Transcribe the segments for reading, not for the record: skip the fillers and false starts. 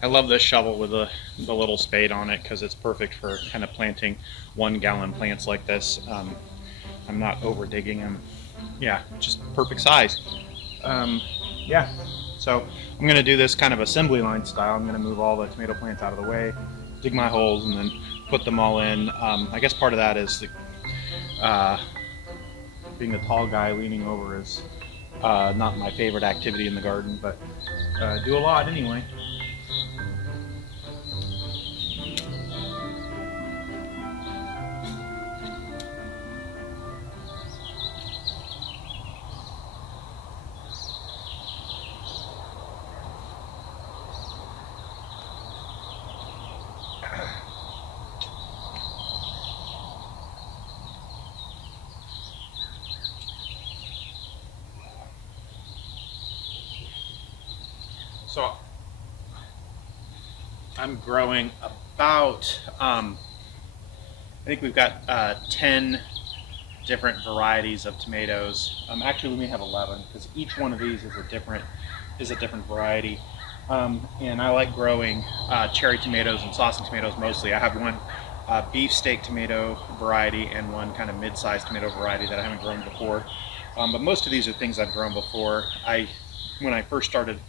I love this shovel with the little spade on it because it's perfect for kind of planting 1 gallon plants like this. I'm not over digging them. Yeah, just perfect size. Um, yeah, so I'm going to do this kind of assembly line style. I'm going to move all the tomato plants out of the way, dig my holes, and then put them all in. I guess part of that is uh, being a tall guy leaning over is not my favorite activity in the garden, but do a lot anyway. So I'm growing about, I think we've got 10 different varieties of tomatoes. Actually, we may have 11 because each one of these is a different variety. And I like growing cherry tomatoes and saucing tomatoes mostly. I have one beefsteak tomato variety and one kind of mid-sized tomato variety that I haven't grown before. But most of these are things I've grown before. When I first started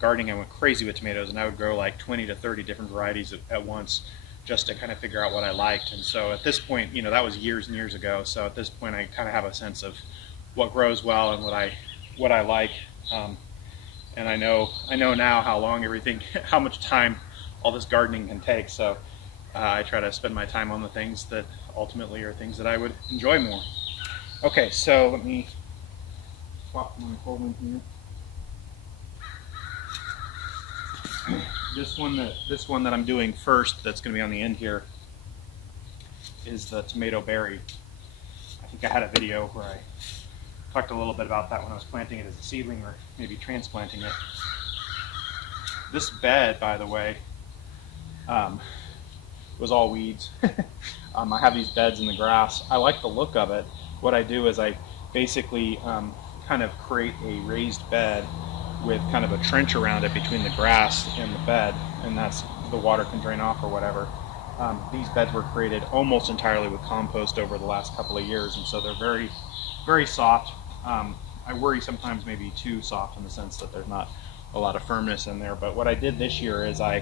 gardening, I went crazy with tomatoes, and I would grow like 20 to 30 different varieties at once just to kind of figure out what I liked. And so at this point, that was years and years ago. So at this point, I kind of have a sense of what grows well and what I like. And I know now how long how much time all this gardening can take. So I try to spend my time on the things that ultimately are things that I would enjoy more. Okay, so let me swap my hole in here. This one that I'm doing first, that's going to be on the end here, is the tomato berry. I think I had a video where I talked a little bit about that when I was planting it as a seedling or maybe transplanting it. This bed, by the way, was all weeds. I have these beds in the grass. I like the look of it. What I do is I basically kind of create a raised bed with kind of a trench around it between the grass and the bed, and that's the water can drain off or whatever. These beds were created almost entirely with compost over the last couple of years, and so they're very, very soft. I worry sometimes maybe too soft in the sense that there's not a lot of firmness in there. But what I did this year is I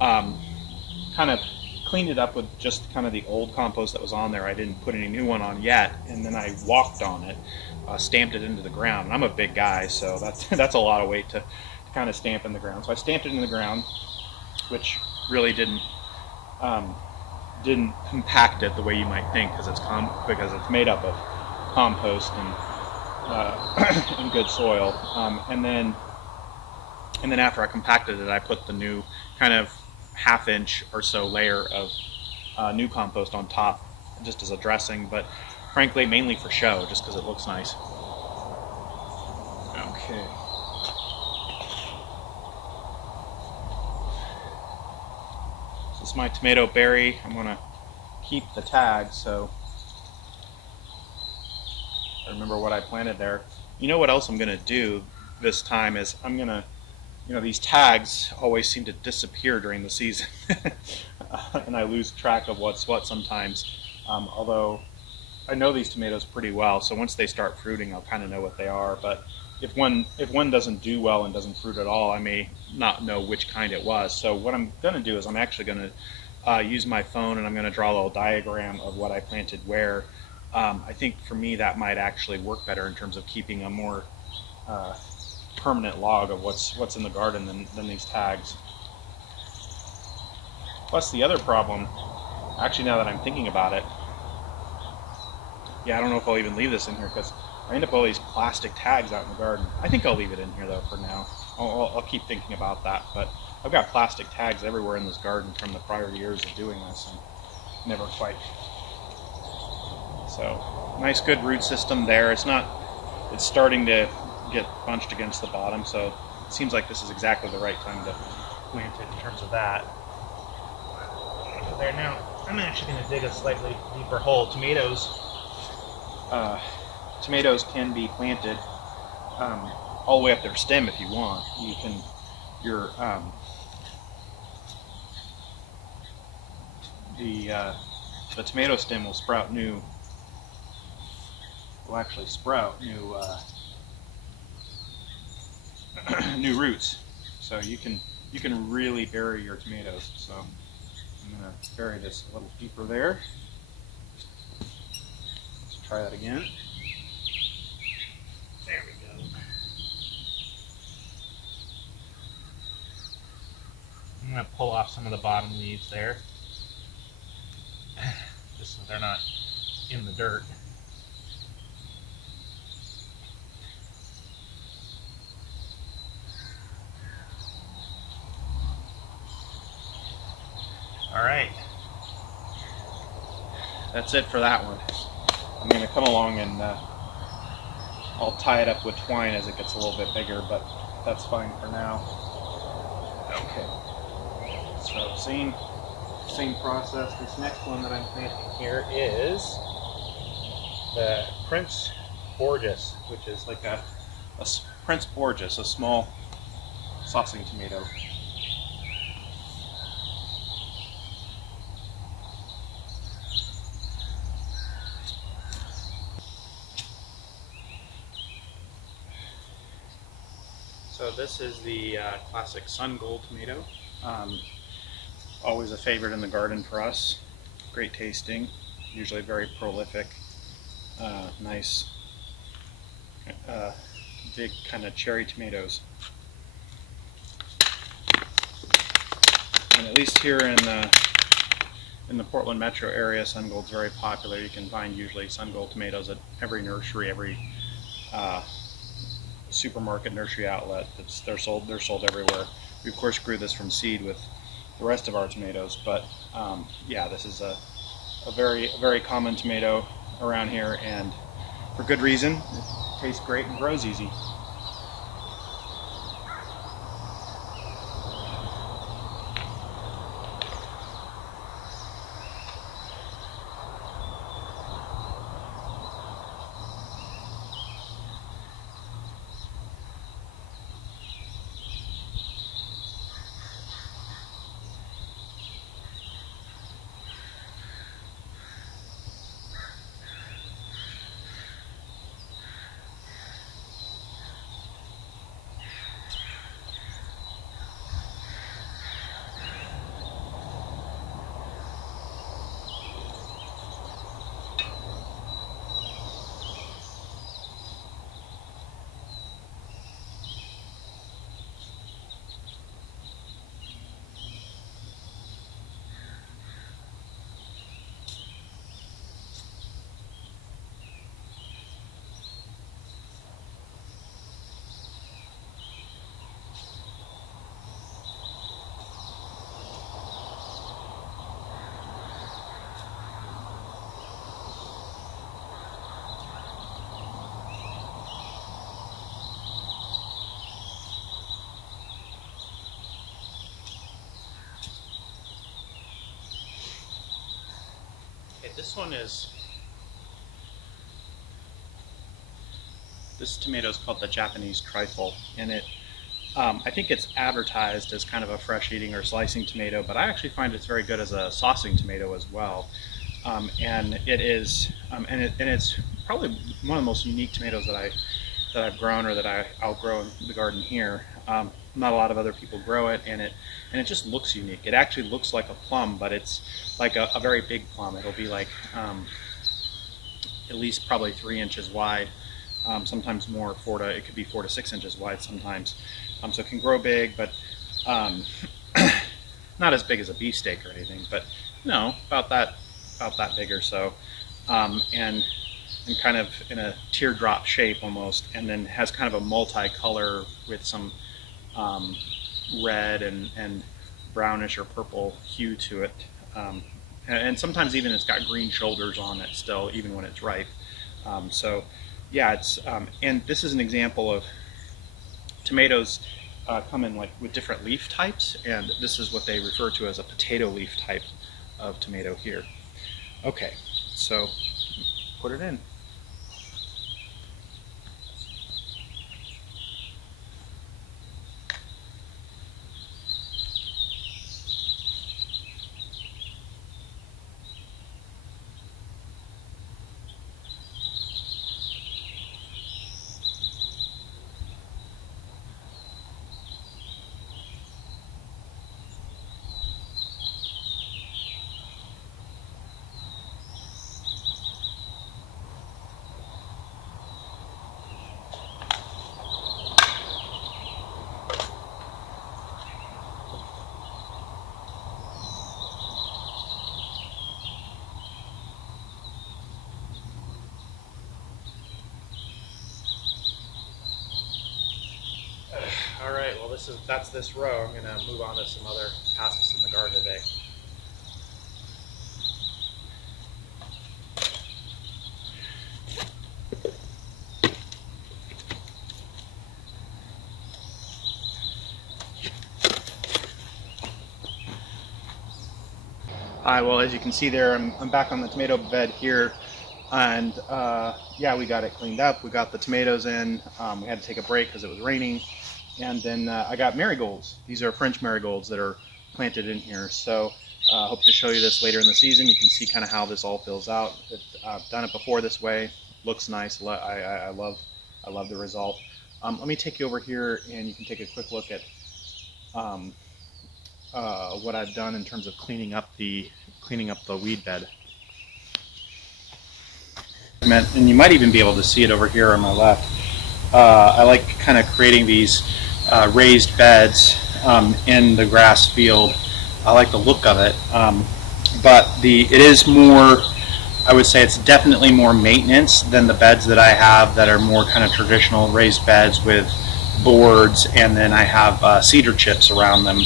kind of cleaned it up with just kind of the old compost that was on there. I didn't put any new one on yet, and then I walked on it. Stamped it into the ground. And I'm a big guy, so that's a lot of weight to kind of stamp in the ground. So I stamped it in the ground, which really didn't compact it the way you might think, because it's made up of compost and good soil. And then after I compacted it, I put the new kind of half-inch or so layer of new compost on top, just as a dressing, but frankly, mainly for show, just because it looks nice. Okay. So this is my tomato berry. I'm going to keep the tag, so I remember what I planted there. You know what else I'm going to do this time is I'm going to, these tags always seem to disappear during the season. And I lose track of what's what sometimes. Although I know these tomatoes pretty well, so once they start fruiting, I'll kind of know what they are. But if one doesn't do well and doesn't fruit at all, I may not know which kind it was. So what I'm going to do is I'm actually going to use my phone, and I'm going to draw a little diagram of what I planted where. I think for me that might actually work better in terms of keeping a more permanent log of what's in the garden than these tags. Plus the other problem, actually now that I'm thinking about it, I don't know if I'll even leave this in here because I end up with all these plastic tags out in the garden. I think I'll leave it in here though for now. I'll keep thinking about that, but I've got plastic tags everywhere in this garden from the prior years of doing this and never quite. So nice good root system there. It's starting to get bunched against the bottom, so it seems like this is exactly the right time to plant it in terms of that. There now, I'm actually going to dig a slightly deeper hole. Tomatoes can be planted all the way up their stem if you want. the tomato stem will sprout new, will actually sprout new new roots. So you can really bury your tomatoes. So I'm going to bury this a little deeper there. Let's try that again. There we go. I'm going to pull off some of the bottom leaves there, just so they're not in the dirt. All right. That's it for that one. I'm going to come along and I'll tie it up with twine as it gets a little bit bigger, but that's fine for now. Okay. So same process. This next one that I'm planting here is the Prince Borgia, which is like a Prince Borgia, a small saucing tomato. So this is the classic sun gold tomato. Always a favorite in the garden for us. Great tasting, usually very prolific, nice, big kind of cherry tomatoes. And at least here in the Portland metro area, sun gold's very popular. You can find usually sun gold tomatoes at every nursery, every supermarket, nursery outlet. They're sold everywhere. We of course grew this from seed with the rest of our tomatoes, but yeah, this is a very common tomato around here, and for good reason. It tastes great and grows easy. This tomato is called the Japanese trifle, and I think it's advertised as kind of a fresh eating or slicing tomato, but I actually find it's very good as a saucing tomato as well. And it's probably one of the most unique tomatoes that I've grown, or that I'll grow in the garden here. Not a lot of other people grow it, and it just looks unique. It actually looks like a plum, but it's like a very big plum. It'll be like at least probably 3 inches wide, sometimes more. It could be 4 to 6 inches wide sometimes. So it can grow big, but not as big as a beefsteak or anything. But no, about that big or so, and kind of in a teardrop shape almost, and then has kind of a multicolor with some red and brownish or purple hue to it, and sometimes even it's got green shoulders on it still, even when it's ripe. So yeah, it's and this is an example of tomatoes come in like with different leaf types, and this is what they refer to as a potato leaf type of tomato here. Okay, so put it in. that's this row. I'm gonna move on to some other tasks in the garden today. Hi, well, as you can see there, I'm back on the tomato bed here, and yeah, we got it cleaned up. We got the tomatoes in. We had to take a break because it was raining, and then I got marigolds. These are French marigolds that are planted in here. So I hope to show you this later in the season. You can see kind of how this all fills out. I've done it before this way. Looks nice. I love the result. Let me take you over here, and you can take a quick look at what I've done in terms of cleaning up the weed bed. And you might even be able to see it over here on my left. I like kind of creating these raised beds in the grass field. I like the look of it, but it is more, I would say it's definitely more maintenance than the beds that I have that are more kind of traditional raised beds with boards, and then I have cedar chips around them.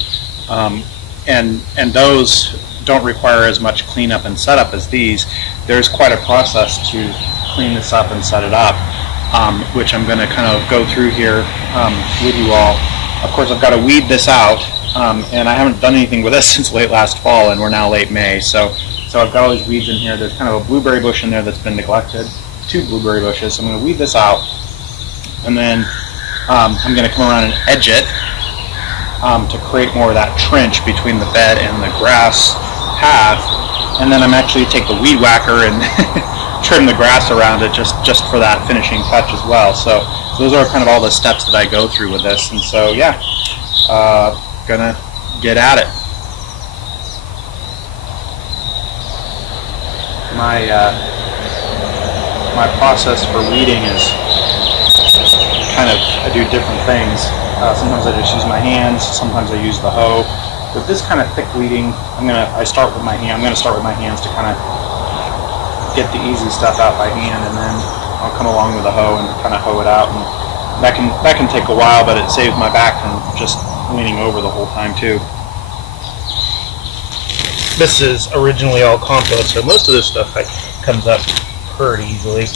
And those don't require as much cleanup and setup as these. There's quite a process to clean this up and set it up, which I'm going to kind of go through here with you all. Of course, I've got to weed this out, and I haven't done anything with this since late last fall, and we're now late May. So I've got all these weeds in here. There's kind of a blueberry bush in there that's been neglected, 2 blueberry bushes. So I'm going to weed this out, and then I'm going to come around and edge it to create more of that trench between the bed and the grass path. And then I'm actually take the weed whacker and trim the grass around it just for that finishing touch as well. So those are kind of all the steps that I go through with this. And so yeah, gonna get at it. My process for weeding is kind of, I do different things. Sometimes I just use my hands, sometimes I use the hoe. With this kind of thick weeding, I start with my hand. I'm gonna start with my hands to kind of get the easy stuff out by hand, and then I'll come along with the hoe and kind of hoe it out. And that can take a while, but it saves my back from just leaning over the whole time too. This is originally all compost, so most of this stuff comes up pretty easily.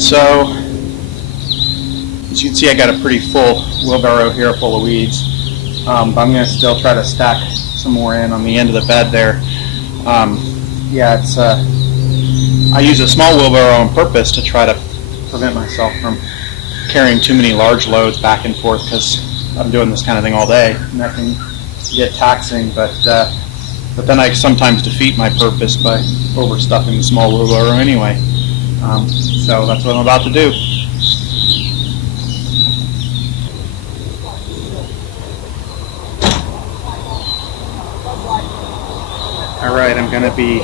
so as you can see, I got a pretty full wheelbarrow here full of weeds, but I'm going to still try to stack some more in on the end of the bed there. Yeah, it's I use a small wheelbarrow on purpose to try to prevent myself from carrying too many large loads back and forth, because I'm doing this kind of thing all day, and that can get taxing, but then I sometimes defeat my purpose by overstuffing the small wheelbarrow anyway. So that's what I'm about to do. Alright, I'm going to be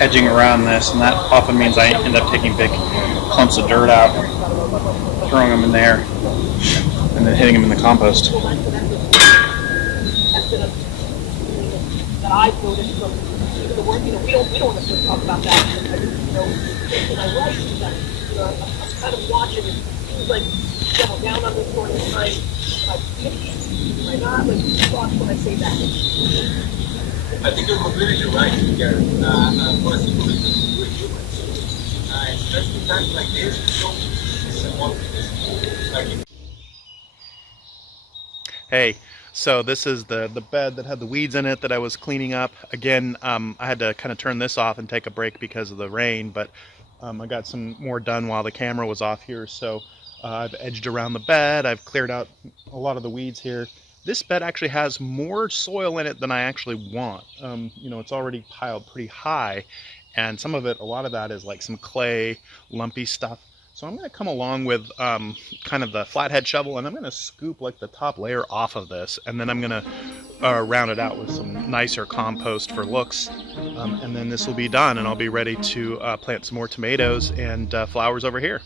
edging around this, and that often means I end up taking big clumps of dirt out, throwing them in there, and then hitting them in the compost. I've noticed from the work, we don't necessarily talk about that. I just, when I write, I'm kind of watching, it seems like double down on this sort of time. Am I not? Like, thoughts when I say that? I think you're completely right, Gary. For us, we're humans. Especially times like this, Hey, so this is the bed that had the weeds in it that I was cleaning up. Again, I had to kind of turn this off and take a break because of the rain, but I got some more done while the camera was off here. So I've edged around the bed. I've cleared out a lot of the weeds here. This bed actually has more soil in it than I actually want. It's already piled pretty high, and some of it, a lot of that is like some clay, lumpy stuff. So I'm going to come along with kind of the flathead shovel, and I'm going to scoop like the top layer off of this, and then I'm going to round it out with some nicer compost for looks, and then this will be done, and I'll be ready to plant some more tomatoes and flowers over here.